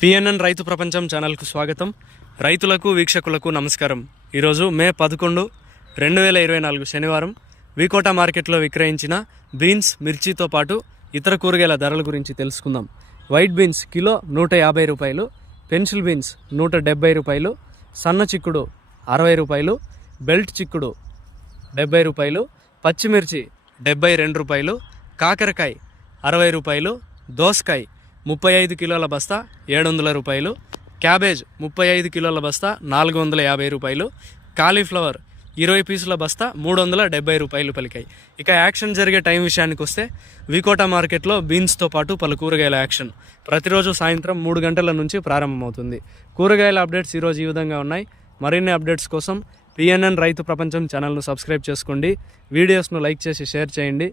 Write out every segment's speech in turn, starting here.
PNN రైతు ప్రపంచం ఛానల్కు స్వాగతం. రైతులకు వీక్షకులకు నమస్కారం. ఈరోజు మే పదకొండు రెండు వేల ఇరవై నాలుగు శనివారం వికోట మార్కెట్లో విక్రయించిన బీన్స్ మిర్చితో పాటు ఇతర కూరగాయల ధరల గురించి తెలుసుకుందాం. వైట్ బీన్స్ కిలో నూట యాభై రూపాయలు పెన్సిల్ బీన్స్ నూట డెబ్బై రూపాయలు సన్న చిక్కుడు అరవై రూపాయలు బెల్ట్ చిక్కుడు డెబ్బై రూపాయలు పచ్చిమిర్చి డెబ్బై రెండు రూపాయలు కాకరకాయ అరవై రూపాయలు దోసకాయ ముప్పై ఐదు కిలోల బస్తా ఏడు వందల రూపాయలు. క్యాబేజ్ ముప్పై ఐదు కిలోల బస్తా నాలుగు వందల యాభై రూపాయలు. కాలీఫ్లవర్ ఇరవై పీసుల బస్తా మూడు వందల డెబ్బై రూపాయలు పలికాయి. ఇక యాక్షన్ జరిగే టైం విషయానికి వస్తే వికోటా మార్కెట్లో బీన్స్తో పాటు పలు కూరగాయల యాక్షన్. ప్రతిరోజు సాయంత్రం మూడు గంటల నుంచి ప్రారంభమవుతుంది. కూరగాయల అప్డేట్స్ ఈరోజు ఈ విధంగా ఉన్నాయి. మరిన్ని అప్డేట్స్ కోసం పిఎన్ఎన్ రైతు ప్రపంచం ఛానల్ను సబ్స్క్రైబ్ చేసుకోండి. వీడియోస్ను లైక్ చేసి షేర్ చేయండి.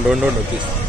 no, no, no, no, please.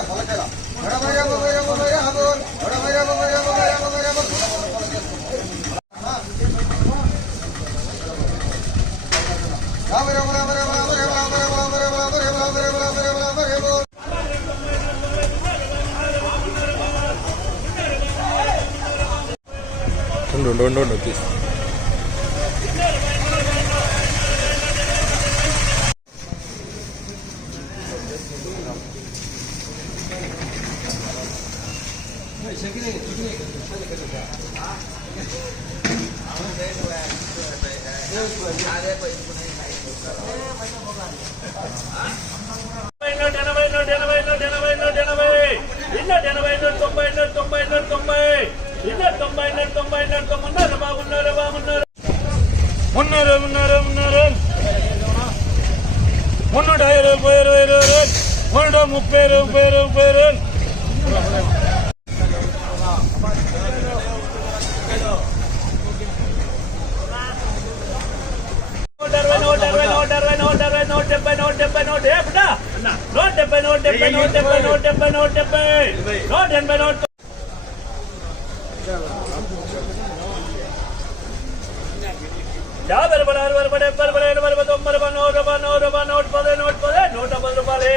no no no notice. ఉన్నారు నూట తొమ్మిది బాగున్నారు బాగున్నారు? మున్నూరు మున్నూరు మున్నూరు మున్నూట ఇరవై ఇరవై ఇరవై ఇరవై మున్నూట ముప్పై ముప్పై ముప్పై నూట అరవై నూట అరవై నూట ఎనభై నూట యాభై రూపాయలు అరవై రూపాయలు డెబ్బై రూపాయలు ఎనభై రూపాయలు తొంభై రూపాయలు నూరు రూపాయలు నూరు రూపాయలు నూట పది నూట పది నూట పది రూపాయలు